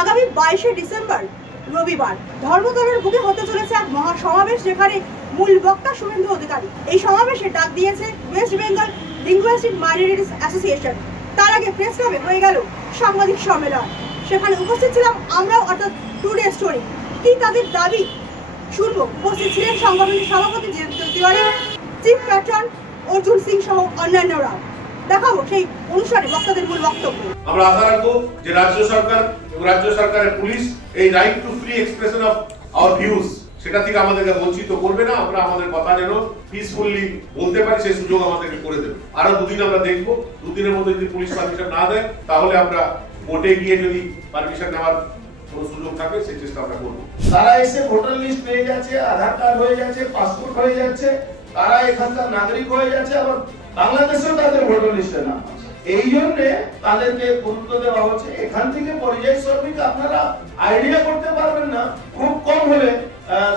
আগামী 22শে ডিসেম্বর রবিবার ধর্মতলার বুকে হতে চলেছে এক মহা সমাবেশ, যেখানে মূল বক্তা শুভেন্দু অধিকারী। এই সমাবেশে ডাক দিয়েছে West Bengal linguistic minorities association. তার আগে প্রেস ক্লাবে হয়ে গেল সাংবাদিক সম্মেলন, সেখানে উপস্থিত ছিলাম আমরাও, অর্থাৎ টুডে স্টোরি। কি তাদের দাবি শুনবো। উপস্থিত ছিলেন সংগঠনের সভাপতি জয়ন্ত তিওয়ারি, চিফ প্যাট্রন অর্জুন সিং সহ অন্যান্যরা। দেখাবো সেই অনুষ্ঠানে বক্তাদের মূল বক্তব্য। আমরা আশা রাখবো যে রাজ্য সরকার এবং রাজ্য সরকারের পুলিশ এই right two free expression of our views সেটা থেকে আমাদেরকে বঞ্চিত করবে না। আমরা আমাদের কথা যেন পিসফুলি বলতে পারি সেই সুযোগ আমাদেরকে করে দেবে। আরো দুদিন আমরা দেখবো, দুদিনের মধ্যে যদি পুলিশ পারমিশন না দেয় তাহলে আমরা কোর্টে গিয়ে যদি পারমিশন নেওয়ার কোনো সুযোগ থাকে সেই চেষ্টা আমরা করবো। তারা এসে ভোটার লিস্ট পেয়ে যাচ্ছে, আধার কার্ড হয়ে যাচ্ছে, পাসপোর্ট হয়ে যাচ্ছে, তারা এখানকার নাগরিক হয়ে যাচ্ছে, আবার বাংলাদেশেও তাদের ভোটার লিস্টে নাম আছে। এই জন্য তাদেরকে গুরুত্ব দেওয়া হচ্ছে। এখান থেকে পরিযায়ী শ্রমিক আপনারা আইডিয়া করতে পারবেন না, খুব কম হলে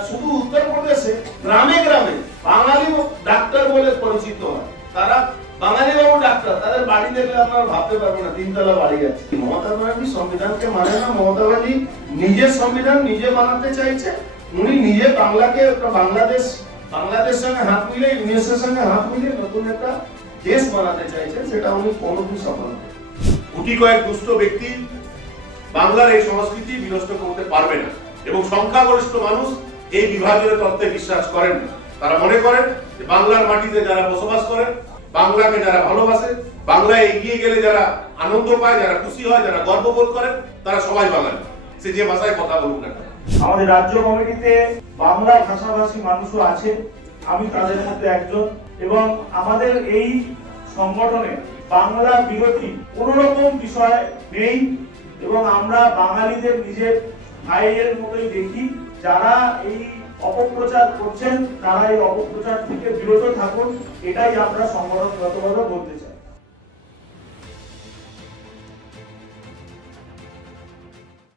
শুধু উত্তরপ্রদেশে গ্রামে গ্রামে বাঙালি ডাক্তার বলে পরিচিত হয়। তারা বাঙালি বাবু ডাক্তার, তাদের বাড়ি দেখলে আপনারা ভাবতে পারবেন না 3 তলা বাড়ি আছে। মমতা ব্যানার্জি সংবিধানকে মানে না। মমতা ব্যানার্জি নিজের সংবিধান নিজে বানাতে চাইছে। উনি নিজে বাংলাকে বাংলাদেশ সঙ্গে হাত মিলিয়ে, ইউনিয়নের সঙ্গে হাত মিলিয়ে নতুন একটা দেশ বানাতে চাইছে। সেটা উনি কোনোদিন সফল হবে। গুটি কয়েক দুষ্ট ব্যক্তি বাংলার এই সংস্কৃতি বিনষ্ট করতে পারবে না এবং সংখ্যাগরিষ্ঠ মানুষ এই বিভাজনের তত্ত্বে বিশ্বাস করেন না। তারা মনে করেন যে বাংলার মাটিতে যারা বসবাস করেন, বাংলাকে যারা ভালোবাসে, বাংলায় এগিয়ে গেলে যারা আনন্দ পায়, যারা খুশি হয়, যারা গর্ববোধ করেন, তারা সবাই বাঙালি, সে যে ভাষায় কথা বলুক না। আমাদের রাজ্য কমিটিতে বাংলা ভাষাভাষী মানুষও আছে, আমি তাদের মধ্যে একজন। এবং আমাদের এই সংগঠনে বাংলা বিরোধী কোন রকম বিষয় নেই এবং আমরা বাঙালিদের নিজের ভাইয়ের মতোই দেখি। যারা এই অপপ্রচার করছেন তারা এই অপপ্রচার থেকে বিরত থাকুন, এটাই আমরা সংগঠনগতভাবে বলতে চাই।